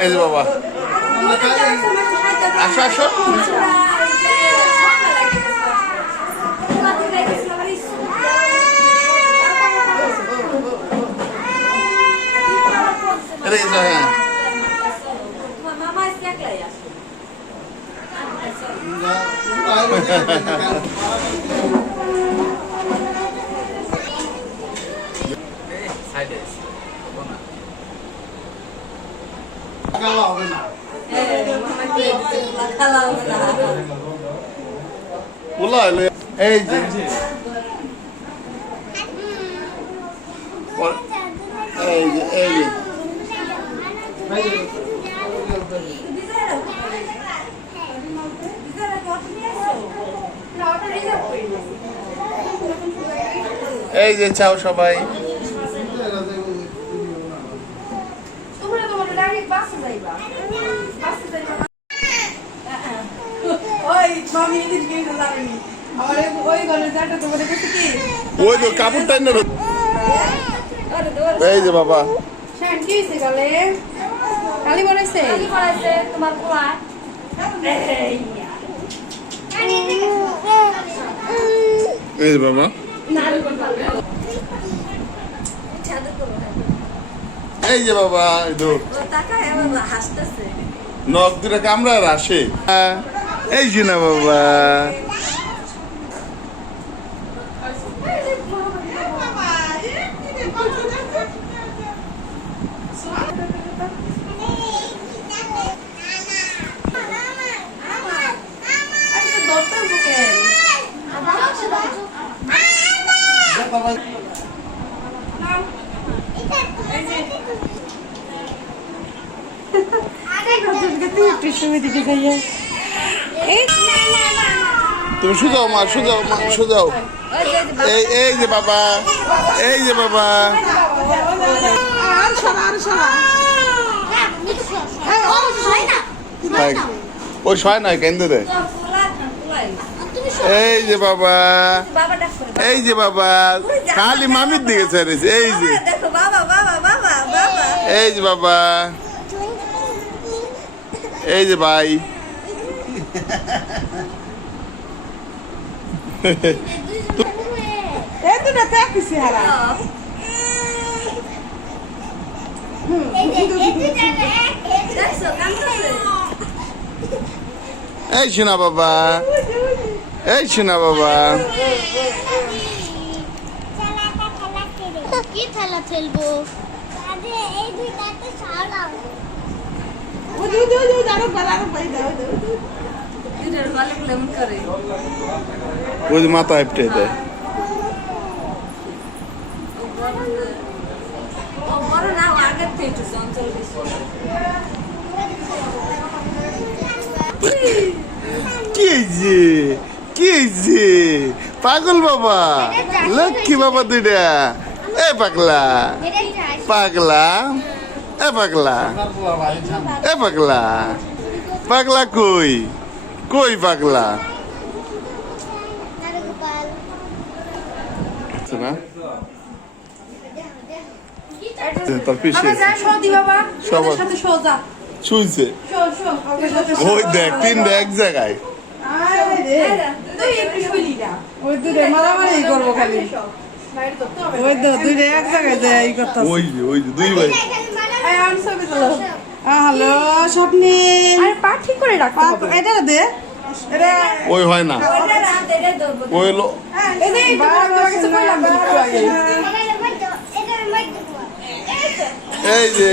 এই যে বাবা আসো আসো হ্যাঁ এই যে এই যে এই যে চাও সবাই ওই তো কাপড়টাই না এই যে বাবা কালি বানাইছে তোমার এই যে বাবা এই যে বাবা নখ দুটা কামড়ার আসে এই যে না বাবা তুমি সুজাও মা সুজাও মা সুজাও এই যে বাবা এই যে বাবা ওই সয় নয় কেন্দ্র দেয় এই যে বাবা এই যে বাবা খালি মামির দিকে ছেড়েছে এই যে এই যে বাবা এই যে ভাই এই শোনা বাবা এই শোনা বাবা কি খেলা খেলবো এই দুইটাতে সারাও ওই যে মাথা হেপটে দেয় কি পাগল বাবা লক্ষ্মী বাবা দুইটা এ পাগলা পাগলা এ পাগলা এ পাগলা পাগলা কই কই পাগলা না তোর পিছিয়ে শুইছে ওই দেখ তিনটা এক জায়গায় ওই দুটো মারামারি করবো খালি ওই তো দুইটা এক জায়গায় যায় এই কথা ওই যে দুই ভাই হ্যালো স্বপ্নি আরে পা ঠিক করে রাখতে হবে এটা দে এটা ওই হয় না ওই লো এই বাবা কিছু কইলাম একটু আগে এই যে